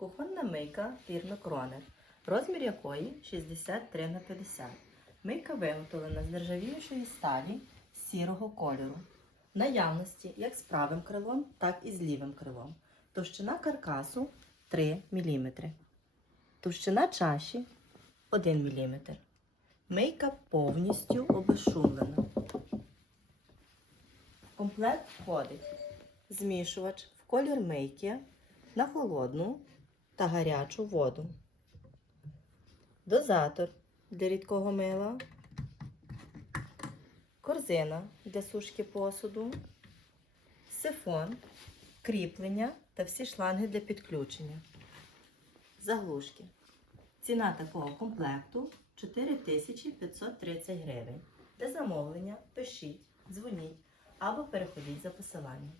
Кухонна мийка фірми Кронер, розмір якої 63 на 50. Мийка виготовлена з нержавіючої сталі сірого кольору. Наявності як з правим крилом, так і з лівим крилом. Товщина каркасу 3 мм. Товщина чаші 1 мм. Мийка повністю обезшумлена. В комплект входить змішувач в колір мийки на холодну та гарячу воду, дозатор для рідкого мила, корзина для сушки посуду, сифон, кріплення та всі шланги для підключення. Заглушки. Ціна такого комплекту 4530 гривень. Для замовлення пишіть, дзвоніть або переходіть за посиланням.